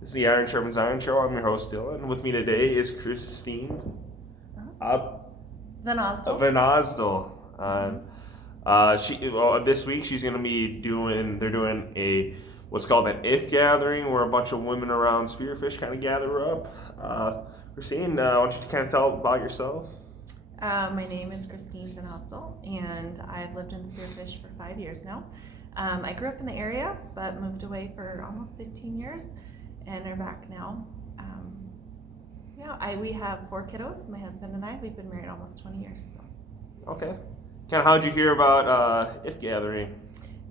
This is the Iron Sharpens Iron Show. I'm your host, Dylan. With me today is Christine Van Osdol. Van Osdol. This week she's going to be they're doing what's called an IF gathering, where a bunch of women around Spearfish kind of gather up. Christine, why don't you kind of tell about yourself? My name is Christine Van Osdol, and I've lived in Spearfish for 5 years now. I grew up in the area, but moved away for almost 15 years, and are back now. We have 4 kiddos, my husband and I. We've been married almost 20 years. So. Okay. Kind of how'd you hear about IF gathering?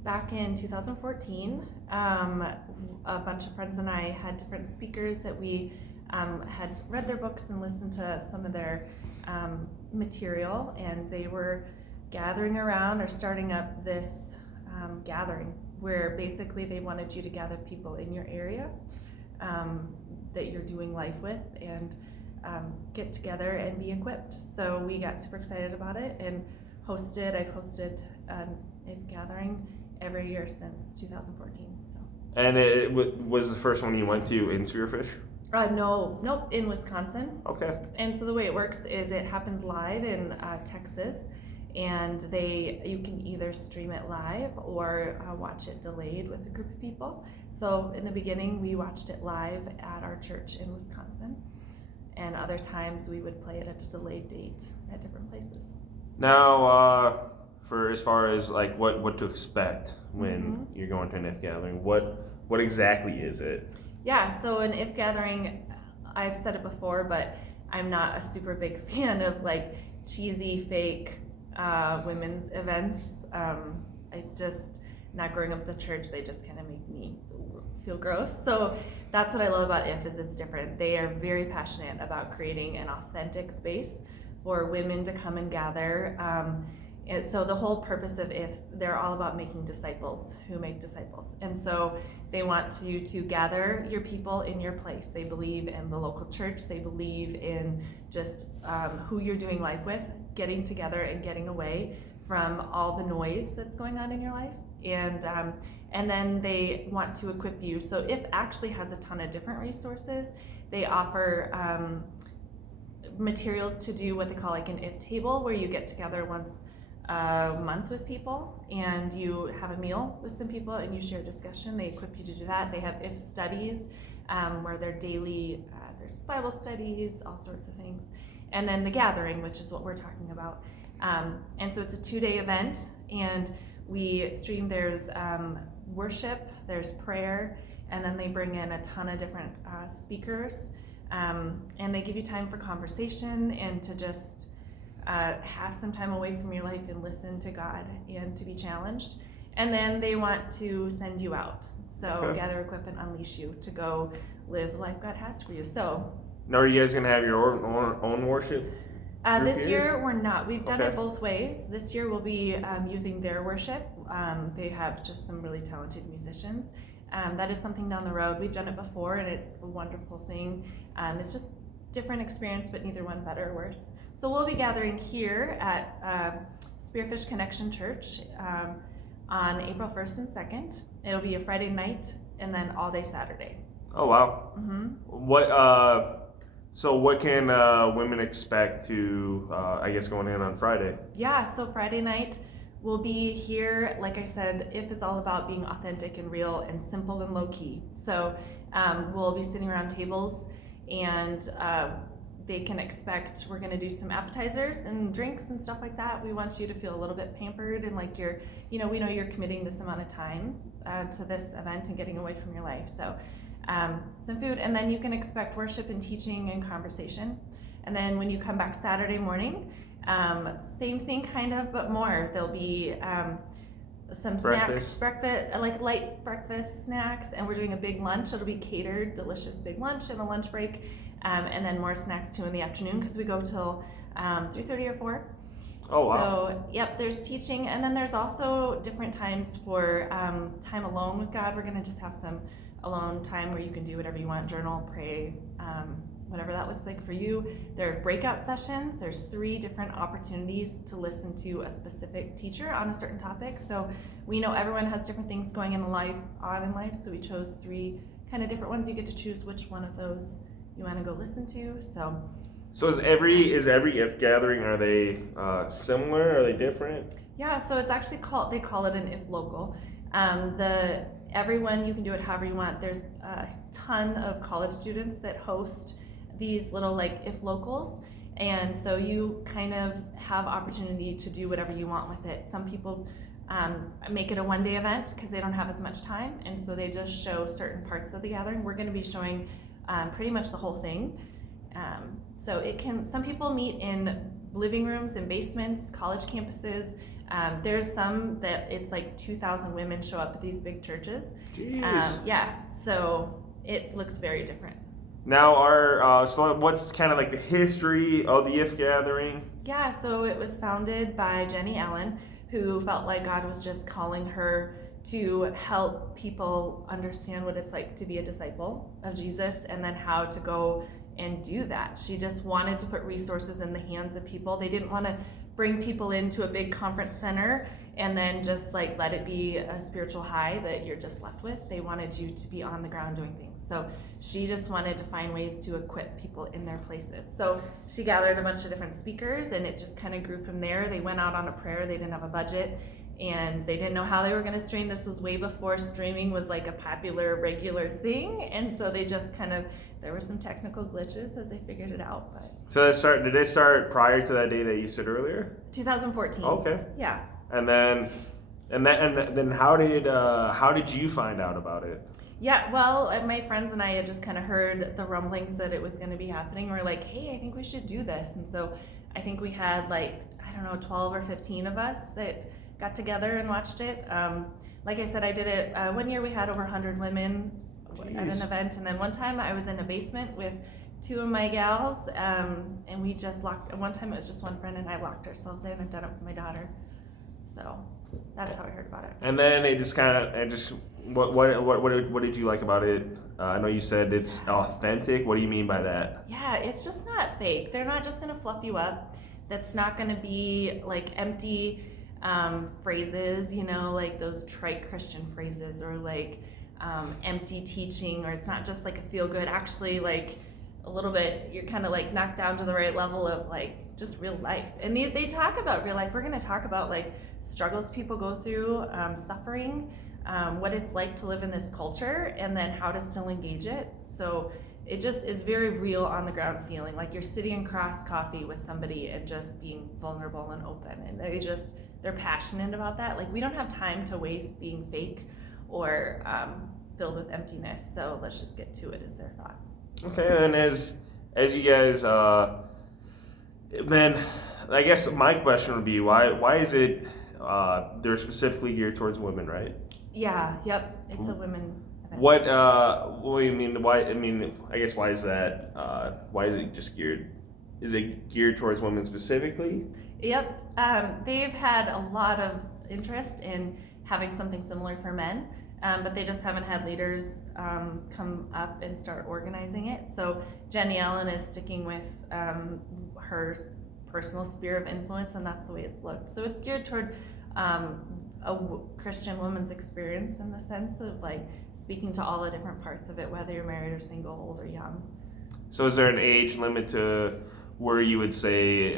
Back in 2014, a bunch of friends and I had different speakers that we had read their books and listened to some of their material, and they were gathering around or starting up this gathering where basically they wanted you to gather people in your area that you're doing life with and get together and be equipped. So we got super excited about it and I've hosted an IF gathering every year since 2014. So. And it was the first one you went to in Spearfish? Nope, in Wisconsin. Okay. And so the way it works is it happens live in Texas, and you can either stream it live or watch it delayed with a group of people. So in the beginning, we watched it live at our church in Wisconsin, and other times we would play it at a delayed date at different places. Now, for as far as like what to expect when you're going to an IF gathering, what exactly is it? Yeah, so an IF gathering, I've said it before, but I'm not a super big fan of like cheesy, fake women's events. Not growing up in the church, they just kind of make me feel gross. So that's what I love about IF, is it's different. They are very passionate about creating an authentic space for women to come and gather. And so the whole purpose of IF, they're all about making disciples who make disciples. And so they want you to gather your people in your place. They believe in the local church. They believe in just who you're doing life with, getting together and getting away from all the noise that's going on in your life. And then they want to equip you. So IF actually has a ton of different resources. They offer materials to do what they call like an IF table, where you get together once a month with people and you have a meal with some people and you share discussion. They equip you to do that. They have IF studies where they're daily, there's Bible studies, all sorts of things. And then the gathering, which is what we're talking about. And so it's a 2-day event, and we stream, there's worship, there's prayer, and then they bring in a ton of different speakers, and they give you time for conversation and to just have some time away from your life and listen to God and to be challenged. And then they want to send you out. So gather, equip, and unleash you to go live the life God has for you. So now, are you guys going to have your own worship? This year we're not. We've done it both ways. This year we'll be using their worship. They have just some really talented musicians. That is something down the road. We've done it before, and it's a wonderful thing. It's just different experience, but neither one better or worse. So we'll be gathering here at Spearfish Connection Church on April 1st and 2nd. It'll be a Friday night and then all day Saturday. Oh, wow. So what can women expect to, going in on Friday? Yeah, so Friday night we'll be here. Like I said, IF is all about being authentic and real and simple and low key. So we'll be sitting around tables, and they can expect, we're going to do some appetizers and drinks and stuff like that. We want you to feel a little bit pampered and like we know you're committing this amount of time to this event and getting away from your life. So some food, and then you can expect worship and teaching and conversation. And then when you come back Saturday morning, same thing kind of, but more. There'll be some snacks, breakfast, like light breakfast snacks, and we're doing a big lunch. It'll be catered, delicious big lunch and a lunch break. And then more snacks too in the afternoon, because we go till 3:30 or 4. Oh, wow. So, yep, there's teaching. And then there's also different times for time alone with God. We're going to just have some alone time where you can do whatever you want, journal, pray, whatever that looks like for you. There are breakout sessions. There's 3 different opportunities to listen to a specific teacher on a certain topic. So we know everyone has different things going on in life, so we chose 3 kind of different ones. You get to choose which one of those you want to go listen to. So is every if gathering, are they similar? Are they different? Yeah, so it's actually they call it an if local. Everyone, you can do it however you want. There's a ton of college students that host these little like if locals, and so you kind of have opportunity to do whatever you want with it. Some people make it a one-day event because they don't have as much time, and so they just show certain parts of the gathering. We're going to be showing pretty much the whole thing. So some people meet in living rooms and basements, college campuses. There's some that it's like 2,000 women show up at these big churches. Jeez. Yeah, so it looks very different. Now, so what's kind of like the history of the if gathering? Yeah, so it was founded by Jenny Allen, who felt like God was just calling her to help people understand what it's like to be a disciple of Jesus and then how to go and do that. She just wanted to put resources in the hands of people. They didn't want to bring people into a big conference center and then just like let it be a spiritual high that you're just left with. They wanted you to be on the ground doing things. So she just wanted to find ways to equip people in their places. So she gathered a bunch of different speakers and it just kind of grew from there. They went out on a prayer. They didn't have a budget and they didn't know how they were going to stream. This was way before streaming was like a popular, regular thing. And so they just there were some technical glitches as they figured it out. But So did they start prior to that day that you said earlier? 2014. Okay. Yeah. And then how did you find out about it? Yeah, well, my friends and I had just kind of heard the rumblings that it was going to be happening. We're like, hey, I think we should do this. And so I think we had 12 or 15 of us that got together and watched it. Like I said, I did it, one year we had over 100 women at an event. And then one time I was in a basement with two of my gals and we just one time it was just one friend and I locked ourselves in. I've done it with my daughter. So that's how I heard about it. And then what did you like about it? I know you said it's authentic. What do you mean by that? Yeah, it's just not fake. They're not just going to fluff you up. That's not going to be like empty phrases, like those trite Christian phrases or like empty teaching, or it's not just like a feel good. Actually, like a little bit, you're kind of like knocked down to the right level of like just real life. And they talk about real life. We're going to talk about like struggles people go through, suffering, what it's like to live in this culture, and then how to still engage it. So it just is very real on the ground feeling like you're sitting across coffee with somebody and just being vulnerable and open. And they're passionate about that. Like we don't have time to waste being fake or filled with emptiness. So let's just get to it is their thought. Okay, and as you guys, then I guess my question would be why is it they're specifically geared towards women, right? Yeah. Yep. It's a women event. What do you mean? Why? I mean, I guess why is that? Why is it just geared? Is it geared towards women specifically? Yep. They've had a lot of interest in having something similar for men. But they just haven't had leaders come up and start organizing it. So Jenny Allen is sticking with her personal sphere of influence, and that's the way it's looked. So it's geared toward a Christian woman's experience in the sense of like speaking to all the different parts of it, whether you're married or single, old or young. So is there an age limit to where you would say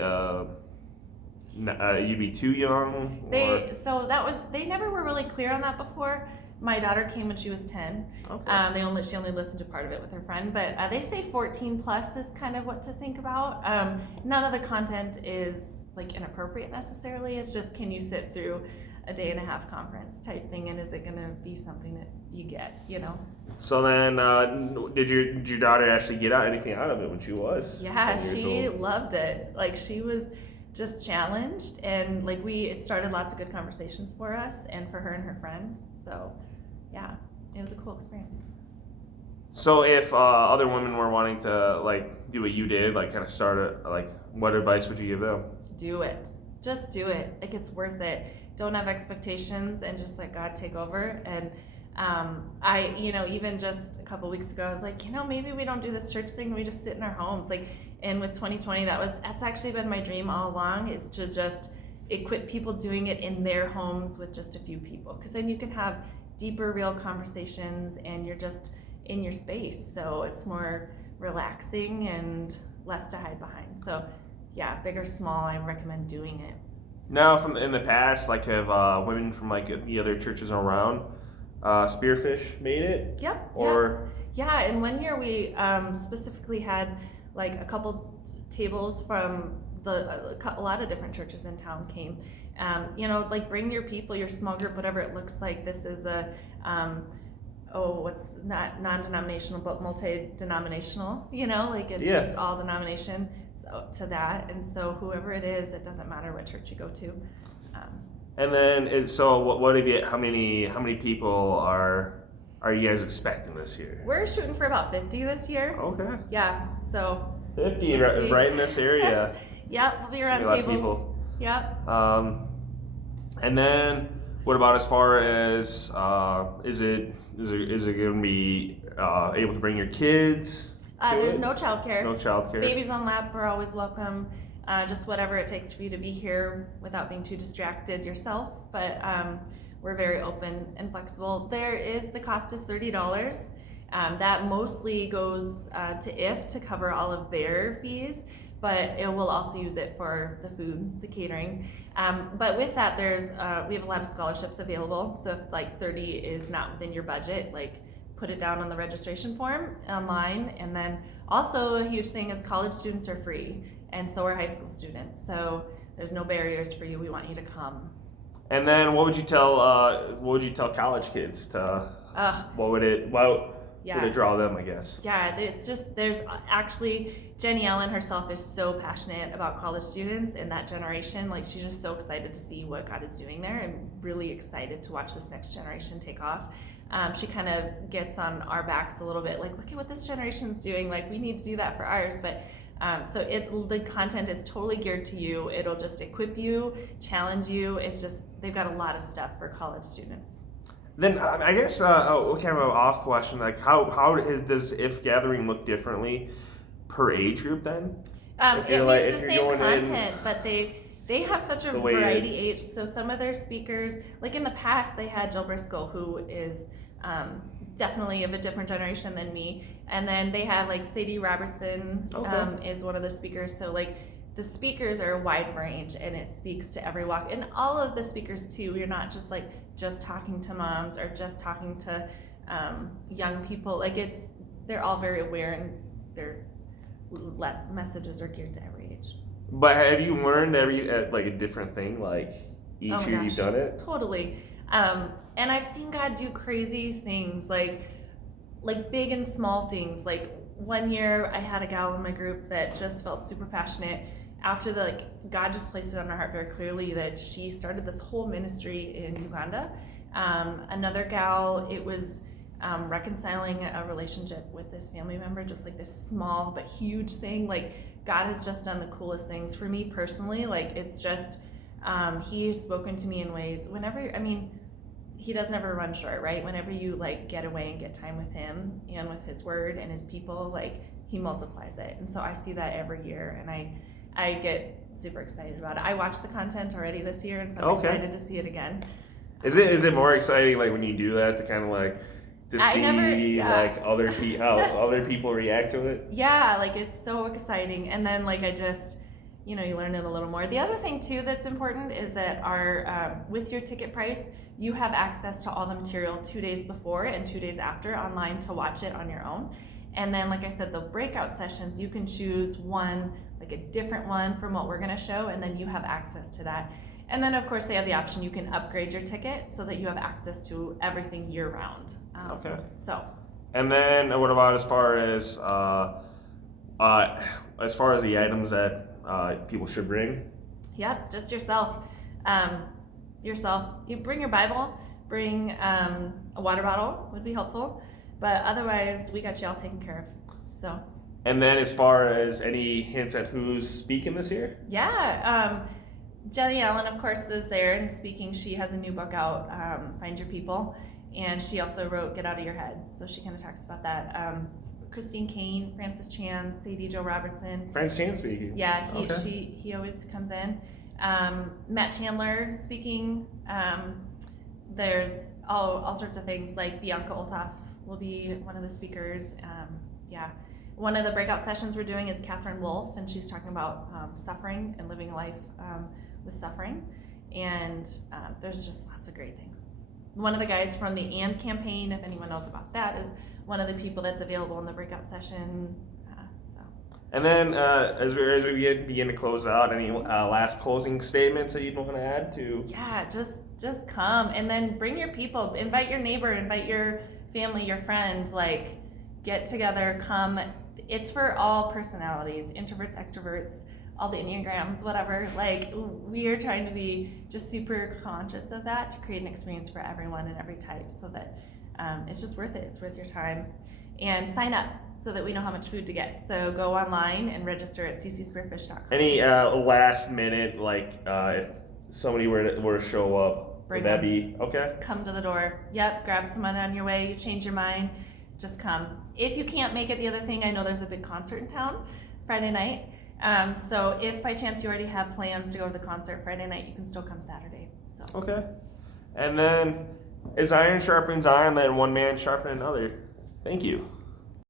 you'd be too young? They never were really clear on that before. My daughter came when she was 10. Okay. She only listened to part of it with her friend, but they say 14 plus is kind of what to think about. None of the content is like inappropriate necessarily. It's just, can you sit through a day and a half conference type thing, and is it going to be something that you get, So then, did your daughter actually get anything out of it when she was? Yeah, she loved it. Like she was just challenged, and like it started lots of good conversations for us and for her and her friend. So yeah, it was a cool experience. So if other women were wanting to like do what you did, like kind of start what advice would you give them? Do it. Just do it. Like it's worth it. Don't have expectations and just let God take over. And I, even just a couple weeks ago, I was like, maybe we don't do this church thing. We just sit in our homes. And with 2020, that's actually been my dream all along, is to just equip people doing it in their homes with just a few people. Because then you can have deeper, real conversations, and you're just in your space. So it's more relaxing and less to hide behind. So yeah, big or small, I recommend doing it. Now, from in the past, like have women from like the other churches around Spearfish made it? Yep. Or yeah, and one year we specifically had like a couple tables from a lot of different churches in town came. Like bring your people, your small group, whatever it looks like. This is a what's not non-denominational but multi-denominational. Like it's just all denomination. So to that, and so whoever it is, it doesn't matter what church you go to. And then, so what have you? How many people are you guys expecting this year? We're shooting for about 50 this year. Okay. Yeah, so 50 right in this area. Yep, we'll be around a lot tables. of people. Yep. And then what about as far as is it going to be able to bring your kids? There's no childcare. No childcare. Babies on lap are always welcome. Just whatever it takes for you to be here without being too distracted yourself. But we're very open and flexible. The cost is $30. That mostly goes to IF to cover all of their fees, but it will also use it for the food, the catering. But with that, we have a lot of scholarships available. So if like 30 is not within your budget, like put it down on the registration form online. And then also a huge thing is college students are free, and so are high school students. So there's no barriers for you. We want you to come. And then what would you tell college kids to? What would it draw them, I guess? Yeah, there's actually Jenny Ellen herself is so passionate about college students in that generation. Like she's just so excited to see what God is doing there, and really excited to watch this next generation take off. She kind of gets on our backs a little bit, like, look at what this generation's doing. Like we need to do that for ours. But so the content is totally geared to you. It'll just equip you, challenge you. It's just they've got a lot of stuff for college students. Then I guess kind of an off question, like does IF gathering look differently per age group then? It's the same content, but they have such a variety age. So some of their speakers, like in the past, they had Jill Briscoe, who is definitely of a different generation than me, and then they have like Sadie Robertson is one of the speakers. So like the speakers are a wide range, and it speaks to every walk. And all of the speakers too. You're not just like just talking to moms or just talking to young people. Like they're all very aware, and their messages are geared to every age. But have you learned like a different thing like each year you've done it? Totally. And I've seen God do crazy things, like big and small things. Like one year I had a gal in my group that just felt super passionate after God just placed it on her heart very clearly that she started this whole ministry in Uganda. Another gal, it was reconciling a relationship with this family member, just like this small but huge thing. Like God has just done the coolest things for me personally. Like it's just he's spoken to me in ways he doesn't ever run short, right? Whenever you like get away and get time with him and with his word and his people, like he multiplies it. And so I see that every year, and I get super excited about it. I watched the content already this year, and so I'm excited to see it again. Is it more exciting like when you do that to kind of like like how other people react to it? Yeah, like it's so exciting. And then like I just you learn it a little more. The other thing too that's important is that our with your ticket price, you have access to all the material 2 days before and 2 days after online to watch it on your own. And then, like I said, the breakout sessions, you can choose one, like a different one from what we're going to show, and then you have access to that. And then, of course, they have the option you can upgrade your ticket so that you have access to everything year round. Okay. So. And then, what about as far as the items that people should bring? Yep, just yourself. You bring your Bible, bring a water bottle would be helpful, but otherwise we got you all taken care of. So. And then as far as any hints at who's speaking this year? Yeah, Jenny Ellen, of course, is there and speaking. She has a new book out, Find Your People, and she also wrote Get Out of Your Head, so she kind of talks about that. Christine Kane, Francis Chan, Sadie Jo Robertson. Francis Chan speaking? Yeah, he always comes in. Matt Chandler speaking. There's all sorts of things, like Bianca Olthoff will be one of the speakers. Yeah. One of the breakout sessions we're doing is Catherine Wolf, and she's talking about suffering and living a life with suffering. And there's just lots of great things. One of the guys from the AND campaign, if anyone knows about that, is one of the people that's available in the breakout session. And then as we begin to close out, any last closing statements that you'd want to add to? Yeah, just come, and then bring your people. Invite your neighbor, invite your family, your friend. Like, get together, come. It's for all personalities, introverts, extroverts, all the Enneagrams, whatever. Like, we are trying to be just super conscious of that to create an experience for everyone and every type, so that it's just worth it. It's worth your time. And sign up so that we know how much food to get. So go online and register at ccspearfish.com. Any last minute, like if somebody were to show up, would that be okay? Come to the door. Yep, grab someone on your way. You change your mind, just come. If you can't make it, the other thing, I know there's a big concert in town Friday night. So if by chance you already have plans to go to the concert Friday night, you can still come Saturday. So. Okay. And then, as iron sharpens iron, let one man sharpen another. Thank you.